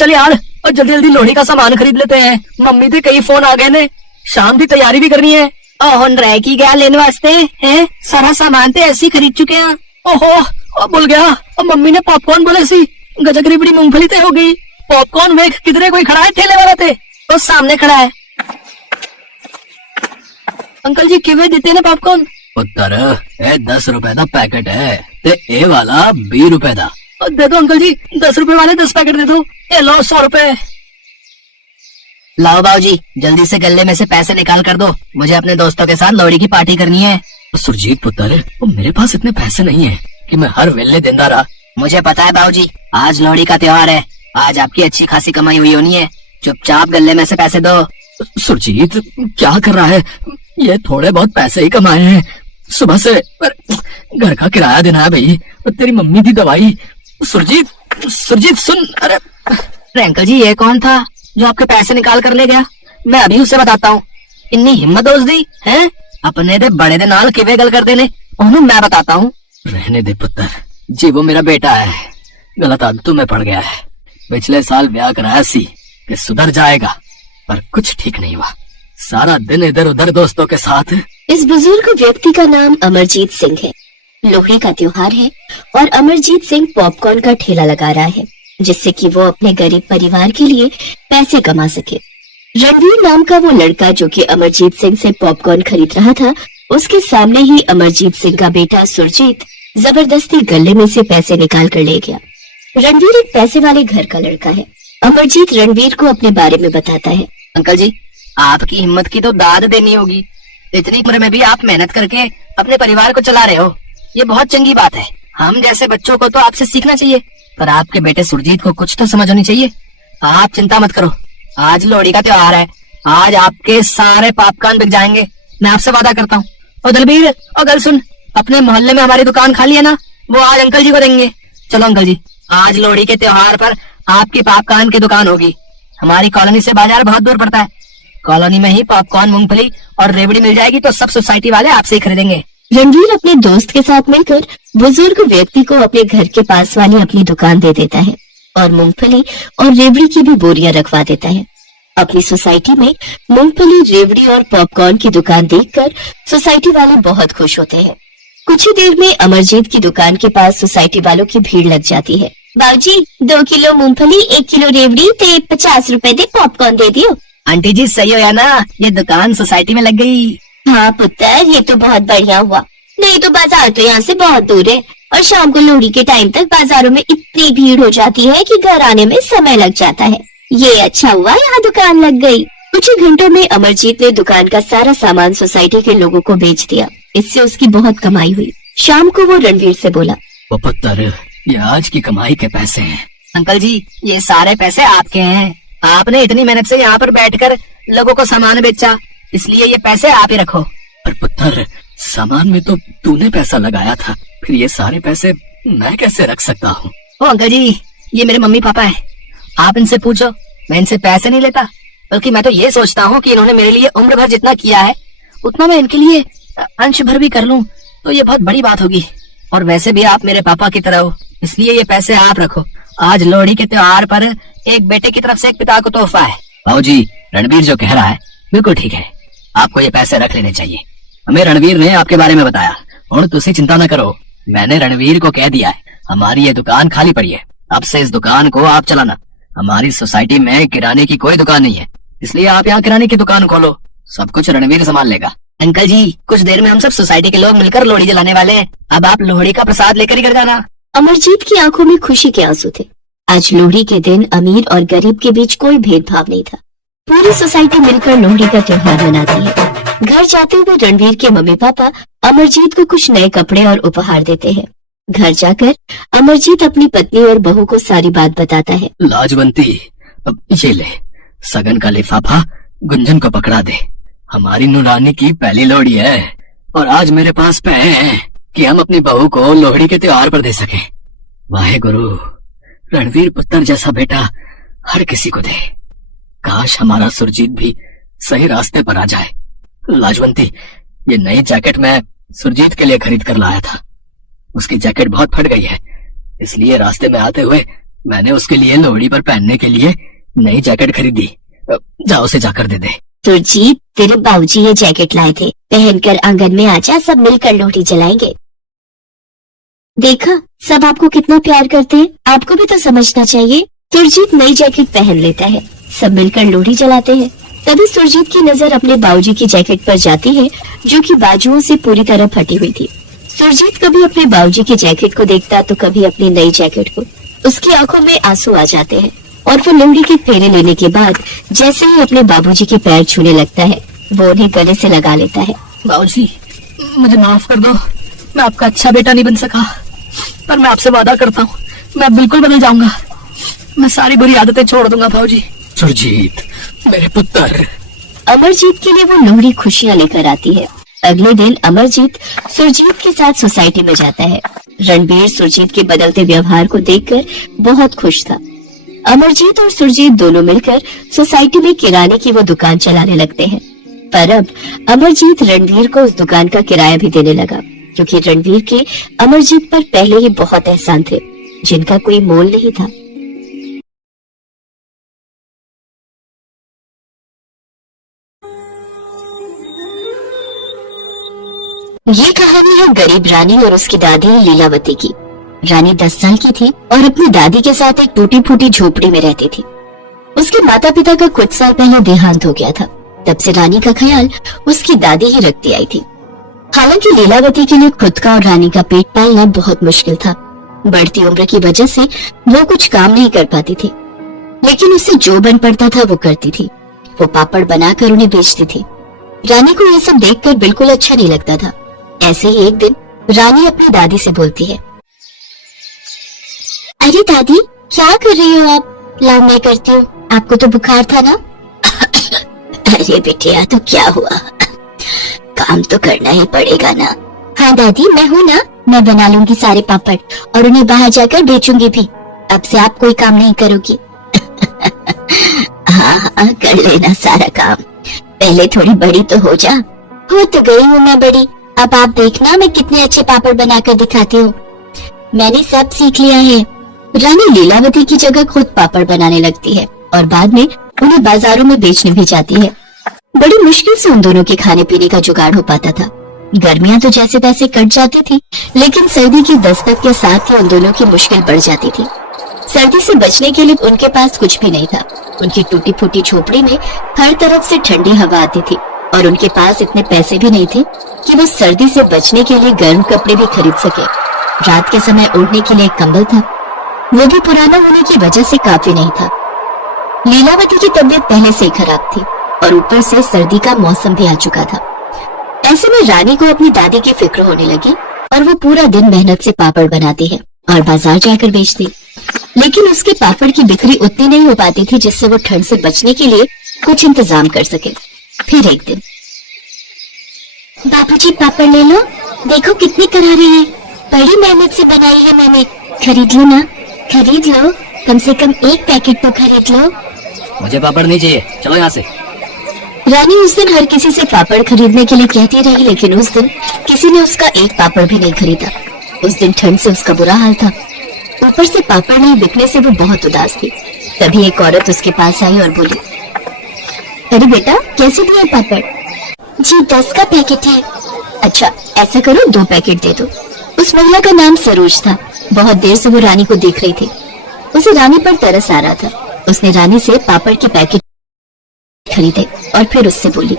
चल यार, और जल्दी जल्दी लोहड़ी का सामान खरीद लेते हैं। मम्मी के कई फोन आ गए ने, शाम की तैयारी भी करनी है। ਹੁਣ ਰਹਿ ਕੀ ਗਿਆ लेने वास्ते हैं? सारा सामान तो ऐसे ही खरीद चुके हैं। ओहो, भूल गया, मम्मी ने पॉपकॉर्न बोले सी, गजगरी बड़ी मूंगफली तो हो गई। पॉपकॉर्न वेख किधरे कोई खड़ा है ठेले वाला थे, वो सामने खड़ा है। अंकल जी किवे देते ने पॉपकॉर्न? पुत्र ये 10 रुपए का पैकेट है ते ए वाला 20 रुपए का। दे दो अंकल जी, 10 रुपए वाले 10 पैकेट दे दो। ये लो 100 रुपए। लाओ बाबूजी, जल्दी से गले में से पैसे निकाल कर दो, मुझे अपने दोस्तों के साथ लोहड़ी की पार्टी करनी है। सुरजीत पुत्र, मेरे पास इतने पैसे नहीं है कि मैं हर वेले देता रहा। मुझे पता है बाबूजी, आज लोहड़ी का त्योहार है, आज आपकी अच्छी खासी कमाई हुई होनी है, चुपचाप गले में से पैसे दो। सुरजीत क्या कर रहा है? ये थोड़े बहुत पैसे ही कमाए हैं सुबह से, पर घर का किराया देना है भाई, तेरी मम्मी की दवाई। सुरजीत सुन। अरे अंकल जी, ये कौन था जो आपके पैसे निकाल कर ले गया? मैं अभी उसे बताता हूँ। इन्नी हिम्मत दोस्ती है अपने दे बड़े दे नाल किवे गल करते ने, ओनू मैं बताता हूँ। रहने दे पुत्र जी, वो मेरा बेटा है, गलत आदतों में पड़ गया है। पिछले साल ब्याह कराया सी कि सुधर जाएगा, पर कुछ ठीक नहीं हुआ, सारा दिन इधर उधर दोस्तों के साथ। इस बुजुर्ग व्यक्ति का नाम अमरजीत सिंह है। लोहड़ी का त्योहार है और अमरजीत सिंह पॉपकॉर्न का ठेला लगा रहा है, जिससे कि वो अपने गरीब परिवार के लिए पैसे कमा सके। रणवीर नाम का वो लड़का जो कि अमरजीत सिंह से पॉपकॉर्न खरीद रहा था, उसके सामने ही अमरजीत सिंह का बेटा सुरजीत जबरदस्ती गले में से पैसे निकाल कर ले गया। रणवीर एक पैसे वाले घर का लड़का है। अमरजीत रणवीर को अपने बारे में बताता है। अंकल जी, आपकी हिम्मत की तो दाद देनी होगी, इतनी उम्र में भी आप मेहनत करके अपने परिवार को चला रहे हो, ये बहुत चंगी बात है। हम जैसे बच्चों को तो आपसे सीखना चाहिए, पर आपके बेटे सुरजीत को कुछ तो समझ होनी चाहिए। आप चिंता मत करो, आज लोहड़ी का त्योहार है, आज आपके सारे पॉपकॉर्न बिक जाएंगे, मैं आपसे वादा करता हूँ। और दलबीर, और गल सुन, अपने मोहल्ले में हमारी दुकान खाली है ना, वो आज अंकल जी को देंगे। चलो अंकल जी, आज लोहड़ी के त्योहार पर आपकी पॉपकॉर्न की दुकान होगी। हमारी कॉलोनी से बाजार बहुत दूर पड़ता है, कॉलोनी में ही पॉपकॉर्न, मूंगफली और रेवड़ी मिल जाएगी, तो सब सोसाइटी वाले आपसे ही खरीदेंगे। रणवीर अपने दोस्त के साथ मिलकर बुजुर्ग व्यक्ति को अपने घर के पास वाली अपनी दुकान दे देता है और मूंगफली और रेवड़ी की भी बोरियां रखवा देता है। अपनी सोसाइटी में मूंगफली, रेवड़ी और पॉपकॉर्न की दुकान देखकर सोसाइटी वाले बहुत खुश होते हैं। कुछ ही देर में अमरजीत की दुकान के पास सोसाइटी वालों की भीड़ लग जाती है। बाबूजी, 2 किलो मूंगफली, 1 किलो रेवड़ी ते 50 रुपए दे पॉपकॉर्न दे दियो। आंटी जी सही हो या ना, ये दुकान सोसाइटी में लग गई। हाँ पुत्र, ये तो बहुत बढ़िया हुआ, नहीं तो बाजार तो यहाँ से बहुत दूर है और शाम को लोहड़ी के टाइम तक बाजारों में इतनी भीड़ हो जाती है कि घर आने में समय लग जाता है। ये अच्छा हुआ यहाँ दुकान लग गई। कुछ ही घंटों में अमरजीत ने दुकान का सारा सामान सोसाइटी के लोगों को बेच दिया, इससे उसकी बहुत कमाई हुई। शाम को वो रणवीर से बोला, वो पुत्र, ये आज की कमाई के पैसे हैं। अंकल जी, ये सारे पैसे आपके हैं, आपने इतनी मेहनत से यहाँ पर बैठकर लोगों को सामान बेचा, इसलिए ये पैसे आप ही रखो। पर पुत्र, सामान में तो तूने पैसा लगाया था, फिर ये सारे पैसे मैं कैसे रख सकता हूँ? ओ अंकल जी, ये मेरे मम्मी पापा हैं, आप इनसे पूछो, मैं इनसे पैसे नहीं लेता, बल्कि मैं तो ये सोचता हूँ कि इन्होंने मेरे लिए उम्र भर जितना किया है उतना मैं इनके लिए अंश भर भी कर लूँ तो ये बहुत बड़ी बात होगी। और वैसे भी आप मेरे पापा की तरह हो, इसलिए ये पैसे आप रखो। आज लोहड़ी के त्योहार पर एक बेटे की तरफ से एक पिता को तोहफा है। बाबूजी, रणवीर जो कह रहा है बिल्कुल ठीक है, आपको ये पैसे रख लेने चाहिए। हमें रणवीर ने आपके बारे में बताया, और तुसी चिंता न करो, मैंने रणवीर को कह दिया है हमारी ये दुकान खाली पड़ी है, अब से इस दुकान को आप चलाना। हमारी सोसाइटी में किराने की कोई दुकान नहीं है, इसलिए आप यहाँ किराने की दुकान खोलो, सब कुछ रणवीर संभाल लेगा। अंकल जी, कुछ देर में हम सब सोसाइटी के लोग मिलकर लोहड़ी जलाने वाले हैं, अब आप लोहड़ी का प्रसाद लेकर ही घर जाना। अमरजीत की आंखों में खुशी के आंसू थे। आज लोहड़ी के दिन अमीर और गरीब के बीच कोई भेदभाव नहीं था, पूरी सोसाइटी मिलकर लोहड़ी का त्योहार मनाती है। घर जाते हुए रणवीर के मम्मी पापा अमरजीत को कुछ नए कपड़े और उपहार देते हैं। घर जाकर अमरजीत अपनी पत्नी और बहू को सारी बात बताता है। लाजवंती, अब ये ले, सगन का लिफाफा गुंजन को पकड़ा दे, हमारी नूरानी की पहली लोहड़ी है और आज मेरे पास पैसे हैं कि हम अपनी बहू को लोहड़ी के त्योहार पर दे सके। वाहे गुरु, रणवीर पुत्र जैसा बेटा हर किसी को दे। काश हमारा सुरजीत भी सही रास्ते पर आ जाए। लाजवंती, ये नई जैकेट मैं सुरजीत के लिए खरीद कर लाया था, उसकी जैकेट बहुत फट गई है, इसलिए रास्ते में आते हुए मैंने उसके लिए लोहड़ी पर पहनने के लिए नई जैकेट खरीदी। जाओ उसे जाकर दे दे। सुरजीत, तेरे बाबूजी ये जैकेट लाए थे, पहनकर आंगन में आजा, सब मिलकर लोहड़ी जलाएंगे। देखा, सब आपको कितना प्यार करते हैं, आपको भी तो समझना चाहिए। सुरजीत नई जैकेट पहन लेता है, सब मिलकर लोहड़ी जलाते हैं। तभी सुरजीत की नजर अपने बाबूजी की जैकेट पर जाती है, जो कि बाजुओं से पूरी तरह फटी हुई थी। सुरजीत कभी अपने बाबूजी की जैकेट को देखता तो कभी अपनी नई जैकेट को। उसकी आंखों में आंसू आ जाते हैं और वो लोहड़ी के फेरे लेने के बाद जैसे ही अपने बाबूजी के पैर छूने लगता है, वो उन्हें गले से लगा लेता है। बाबूजी, मुझे माफ कर दो, मैं आपका अच्छा बेटा नहीं बन सका, पर मैं आपसे वादा करता हूँ मैं बिल्कुल बदल जाऊंगा। मैं सारी बुरी आदतें छोड़ दूंगा बाबूजी। सुरजीत, मेरे पुत्र। अमरजीत के लिए वो लोहड़ी खुशियाँ लेकर आती है। अगले दिन अमरजीत सुरजीत के साथ सोसाइटी में जाता है। रणबीर सुरजीत के बदलते व्यवहार को देखकर बहुत खुश था। अमरजीत और सुरजीत दोनों मिलकर सोसाइटी में किराने की वो दुकान चलाने लगते हैं। पर अब अमरजीत रणवीर को उस दुकान का किराया भी देने लगा, क्योंकि रणवीर के अमरजीत पर पहले ही बहुत एहसान थे, जिनका कोई मोल नहीं था। ये कहानी है गरीब रानी और उसकी दादी लीलावती की। रानी 10 साल की थी और अपनी दादी के साथ एक टूटी फूटी झोपड़ी में रहती थी। उसके माता पिता का कुछ साल पहले देहांत हो गया था। तब से रानी का ख्याल उसकी दादी ही रखती आई थी। हालांकि लीलावती के लिए खुद का और रानी का पेट पालना बहुत मुश्किल था। बढ़ती उम्र की वजह से वो कुछ काम नहीं कर पाती थी, लेकिन उससे जो बन पड़ता था वो करती थी। वो पापड़ बनाकर उन्हें बेचती थी। रानी को ये सब देखकर बिल्कुल अच्छा नहीं लगता था। ऐसे ही एक दिन रानी अपनी दादी से बोलती है, अरे दादी, क्या कर रही हो आप? लाओ मैं करती हूँ, आपको तो बुखार था ना? अरे बिटिया, तो क्या हुआ, काम तो करना ही पड़ेगा ना। हाँ दादी, मैं हूँ ना, मैं बना लूंगी सारे पापड़ और उन्हें बाहर जाकर बेचूंगी भी। अब से आप कोई काम नहीं करोगी। हाँ हाँ, कर लेना सारा काम, पहले थोड़ी बड़ी तो हो जा। हो तो गई हूँ मैं बड़ी, अब आप देखना मैं कितने अच्छे पापड़ बनाकर दिखाती हूँ। मैंने सब सीख लिया है। रानी लीलावती की जगह खुद पापड़ बनाने लगती है और बाद में उन्हें बाजारों में बेचने भी जाती है। बड़ी मुश्किल से उन दोनों के खाने पीने का जुगाड़ हो पाता था। गर्मियां तो जैसे तैसे कट जाती थी, लेकिन सर्दी की दस्तक के साथ ही उन दोनों की मुश्किल बढ़ जाती थी। सर्दी से बचने के लिए उनके पास कुछ भी नहीं था। उनकी टूटी फूटी झोपड़ी में हर तरफ से ठंडी हवा आती थी और उनके पास इतने पैसे भी नहीं थे कि वो सर्दी से बचने के लिए गर्म कपड़े भी खरीद सके। रात के समय ओढ़ने के लिए एक कंबल था, वो भी पुराना होने की वजह से काफी नहीं था। लीलावती की तबीयत पहले से ही खराब थी और ऊपर से सर्दी का मौसम भी आ चुका था। ऐसे में रानी को अपनी दादी की फिक्र होने लगी और वो पूरा दिन मेहनत से पापड़ बनाती है और बाजार जाकर बेचती। लेकिन उसके पापड़ की बिक्री उतनी नहीं हो पाती थी जिससे वो ठंड से बचने के लिए कुछ इंतजाम कर सके। फिर एक दिन, बाबूजी पापड़ ले लो, देखो कितनी करारे हैं, बड़ी मेहनत से बनाई है मैंने, खरीद लो ना, खरीद लो, कम से कम एक पैकेट तो खरीद लो। मुझे पापड़ नहीं चाहिए, चलो यहाँ से। रानी उस दिन हर किसी से पापड़ खरीदने के लिए कहती रही, लेकिन उस दिन किसी ने उसका एक पापड़ भी नहीं खरीदा। उस दिन ठंड से उसका बुरा हाल था, ऊपर से पापड़ नहीं बिकने से वो बहुत उदास थी। तभी एक औरत उसके पास आई और बोली, अरे बेटा, कैसे दिए पापड़? जी 10 का पैकेट है। अच्छा, ऐसा करो 2 पैकेट दे दो। उस महिला का नाम सरोज था। बहुत देर से वो रानी को देख रही थी। उसे रानी पर तरस आ रहा था। उसने रानी से पापड़ के पैकेट खरीदे और फिर उससे बोली,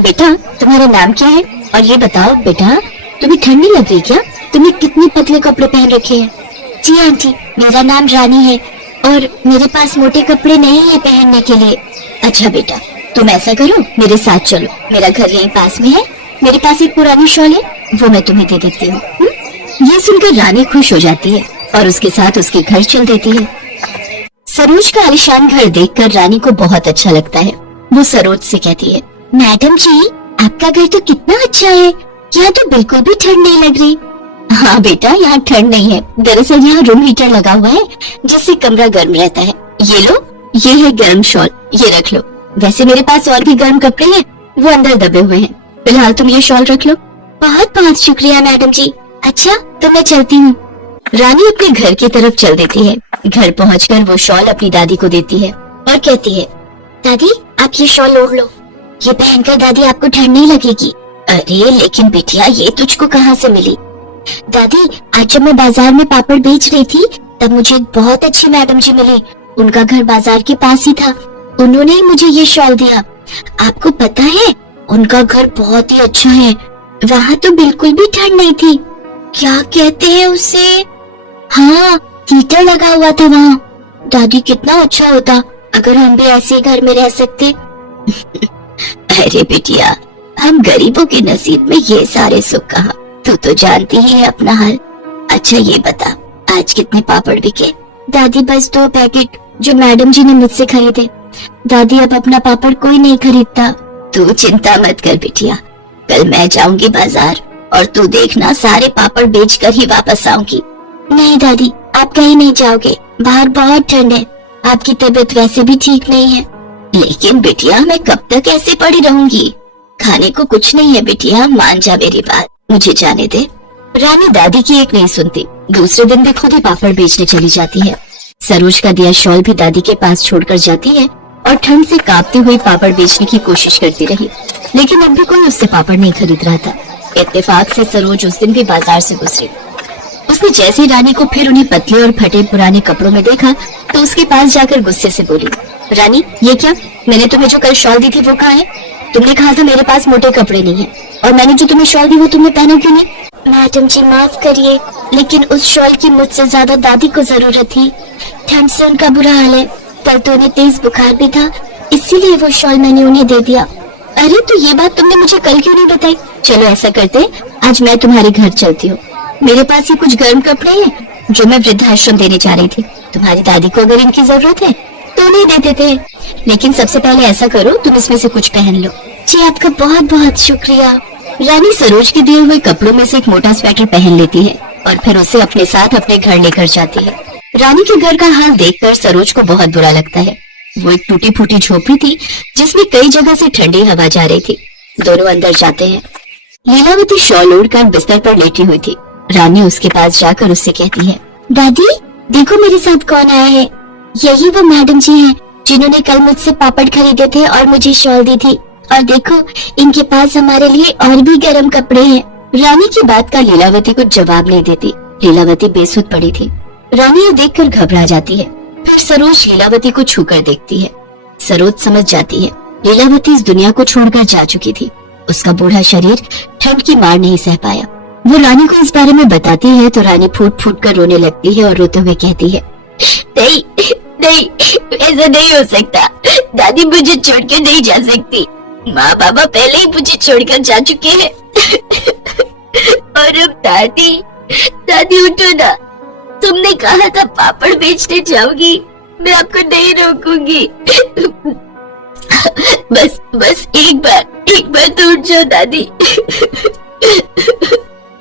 बेटा तुम्हारा नाम क्या है? और ये बताओ बेटा, तुम्हें ठंड नहीं लग रही क्या? तुमने कितने पतले कपड़े पहन रखे हैं? जी आंटी, मेरा नाम रानी है और मेरे पास मोटे कपड़े नहीं है पहनने के लिए। अच्छा बेटा, तुम ऐसा करो, मेरे साथ चलो, मेरा घर यहीं पास में है, मेरे पास एक पुरानी शॉल है, वो मैं तुम्हें दे देती हूँ। ये सुनकर रानी खुश हो जाती है और उसके साथ उसके घर चल देती है। सरोज का आलीशान घर देखकर रानी को बहुत अच्छा लगता है। वो सरोज से कहती है, मैडम जी, आपका घर तो कितना अच्छा है, यहाँ तो बिल्कुल भी ठंड नहीं लग रही। हाँ बेटा, यहाँ ठंड नहीं है, दरअसल यहाँ रूम हीटर लगा हुआ है जिससे कमरा गर्म रहता है। ये लो, ये है गर्म शॉल, ये रख लो। वैसे मेरे पास और भी गर्म कपड़े हैं, वो अंदर दबे हुए हैं, फिलहाल तुम ये शॉल रख लो। बहुत बहुत शुक्रिया मैडम जी। अच्छा, तो मैं चलती हूँ। रानी अपने घर की तरफ चल देती है। घर पहुंचकर वो शॉल अपनी दादी को देती है और कहती है, दादी आप ये शॉल ओढ़ लो, ये पहनकर दादी आपको ठंड नहीं लगेगी। अरे लेकिन बिटिया ये तुझको कहाँ से मिली? दादी आज जब मैं बाजार में पापड़ बेच रही थी तब मुझे एक बहुत अच्छी मैडम जी मिली। उनका घर बाजार के पास ही था, उन्होंने ही मुझे ये शॉल दिया। आपको पता है उनका घर बहुत ही अच्छा है, वहाँ तो बिल्कुल भी ठंड नहीं थी। क्या कहते हैं उसे? हाँ हीटर लगा हुआ था वहाँ। दादी कितना अच्छा होता अगर हम भी ऐसे घर में रह सकते। अरे बिटिया हम गरीबों के नसीब में ये सारे सुख कहाँ, तू तो जानती ही है अपना हाल। अच्छा ये बता आज कितने पापड़ बिके? दादी बस 2 पैकेट जो मैडम जी ने मुझसे खरीदे। दादी अब अपना पापड़ कोई नहीं खरीदता। तू चिंता मत कर बिटिया, कल मैं जाऊंगी बाजार और तू देखना सारे पापड़ बेचकर ही वापस आऊंगी। नहीं दादी आप कहीं नहीं जाओगे, बाहर बहुत ठंड है, आपकी तबीयत वैसे भी ठीक नहीं है। लेकिन बिटिया मैं कब तक ऐसे पड़ी रहूंगी? खाने को कुछ नहीं है बिटिया, मान जा मेरी बात, मुझे जाने दे। रानी दादी की एक नहीं सुनती, दूसरे दिन भी खुद ही पापड़ बेचने चली जाती है। सरोज का दिया शॉल भी दादी के पास छोड़कर जाती है और ठंड से कांपती हुई पापड़ बेचने की कोशिश करती रही, लेकिन अब भी कोई उससे पापड़ नहीं खरीद रहा था। इत्तेफाक से सरोज उस दिन भी बाजार से गुजरी। उसने जैसे रानी को फिर उन्हीं पतले और फटे पुराने कपड़ों में देखा तो उसके पास जाकर गुस्से से बोली, रानी ये क्या? मैंने तुम्हें जो कल शॉल दी थी वो कहाँ है? तुमने कहा था मेरे पास मोटे कपड़े नहीं है, और मैंने जो तुम्हें शॉल दी वो तुमने पहना क्यों नहीं? मैडम जी माफ करिए, लेकिन उस शॉल की मुझसे ज्यादा दादी को जरूरत थी। ठंड से उनका बुरा हाल है, कल तो उन्हें तेज बुखार भी था, इसीलिए वो शॉल मैंने उन्हें दे दिया। अरे तो ये बात तुमने मुझे कल क्यों नहीं बताई? चलो ऐसा करते, आज मैं तुम्हारे घर चलती हूँ, मेरे पास ये कुछ गर्म कपड़े हैं जो मैं वृद्धाश्रम देने जा रही थी। तुम्हारी दादी को अगर इनकी जरूरत है तो नहीं दे देते हैं, लेकिन सबसे पहले ऐसा करो तुम इसमें से कुछ पहन लो। जी आपका बहुत बहुत शुक्रिया। रानी सरोज के दिए हुए कपड़ों में से एक मोटा स्वेटर पहन लेती है और फिर उसे अपने साथ अपने घर लेकर जाती है। रानी के घर का हाल देखकर सरोज को बहुत बुरा लगता है। वो एक टूटी फूटी झोपड़ी थी जिसमें कई जगह से ठंडी हवा जा रही थी। दोनों अंदर जाते हैं। लीलावती शॉल ओढ़कर बिस्तर पर लेटी हुई थी। रानी उसके पास जाकर उससे कहती है, दादी देखो मेरे साथ कौन आया है। यही वो मैडम जी हैं जिन्होंने कल मुझसे पापड़ खरीदे थे और मुझे शॉल दी थी, और देखो इनके पास हमारे लिए और भी गर्म कपड़े हैं। रानी की बात का लीलावती कुछ जवाब नहीं देती। लीलावती बेसुध पड़ी थी। रानी ये देखकर घबरा जाती है। फिर सरोज लीलावती को छूकर देखती है। सरोज समझ जाती है लीलावती इस दुनिया को छोड़कर जा चुकी थी। उसका बूढ़ा शरीर ठंड की मार नहीं सह पाया। वो रानी को इस बारे में बताती है तो रानी फूट फूट कर रोने लगती है और रोते हुए कहती है, नहीं नहीं ऐसा नहीं हो सकता, दादी मुझे छोड़कर नहीं जा सकती। माँ बाबा पहले ही मुझे छोड़कर जा चुके हैं। और अब दादी उठो ना, तुमने कहा था पापड़ बेचने जाओगी, मैं आपको नहीं रोकूंगी। बस एक बार तो उठ जाओ दादी।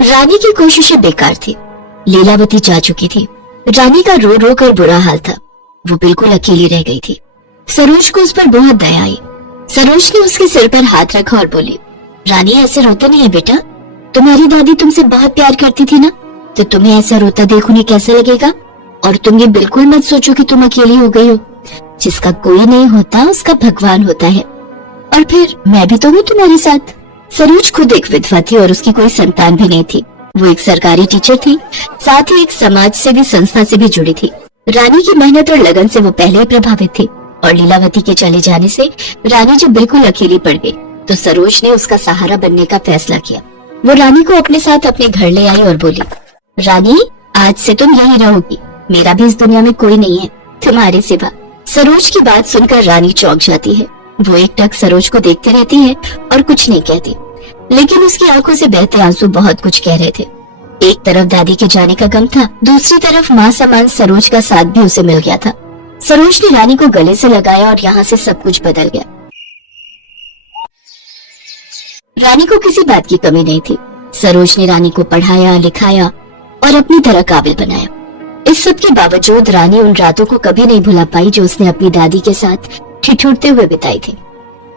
रानी की कोशिशें बेकार थी। लीलावती जा चुकी थी। रानी का रो रो कर बुरा हाल था। वो बिल्कुल अकेली रह गई थी। सरोज को उस पर बहुत दया आई। सरोज ने उसके सिर पर हाथ रखा और बोली, रानी ऐसे रोते नहीं है बेटा, तुम्हारी दादी तुमसे बहुत प्यार करती थी ना, तो तुम्हें ऐसा रोता देख उन्हें कैसा लगेगा? और तुम ये बिल्कुल मत सोचो कि तुम अकेली हो गई हो। जिसका कोई नहीं होता उसका भगवान होता है। और फिर मैं भी तो हूँ तुम्हारे साथ। सरोज खुद एक विधवा थी और उसकी कोई संतान भी नहीं थी। वो एक सरकारी टीचर थी, साथ ही एक समाज सेवी संस्था से भी जुड़ी थी। रानी की मेहनत और लगन से वो पहले ही प्रभावित थी, और लीलावती के चले जाने से रानी जब बिल्कुल अकेली पड़ गई तो सरोज ने उसका सहारा बनने का फैसला किया। वो रानी को अपने साथ अपने घर ले आई और बोली, रानी आज से तुम यहीं रहोगी, मेरा भी इस दुनिया में कोई नहीं है तुम्हारे सिवा। सरोज की बात सुनकर रानी चौंक जाती है। वो एक टक सरोज को देखती रहती है और कुछ नहीं कहती, लेकिन उसकी आंखों से बहते आंसू बहुत कुछ कह रहे थे। एक तरफ दादी के जाने का गम था, दूसरी तरफ माँ समान सरोज का साथ भी उसे मिल गया था। सरोज ने रानी को गले से लगाया और यहाँ से सब कुछ बदल गया। रानी को किसी बात की कमी नहीं थी। सरोज ने रानी को पढ़ाया, लिखाया और अपनी तरह काबिल बनाया। इस सब के बावजूद रानी उन रातों को कभी नहीं भुला पाई जो उसने अपनी दादी के साथ ठिठुरते हुए बिताई थी।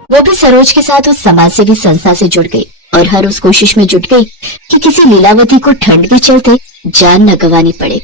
वो भी सरोज के साथ उस समाज सेवी संस्था से जुड़ गई। और हर उस कोशिश में जुट गई कि किसी लीलावती को ठंड के चलते जान न गंवानी पड़े।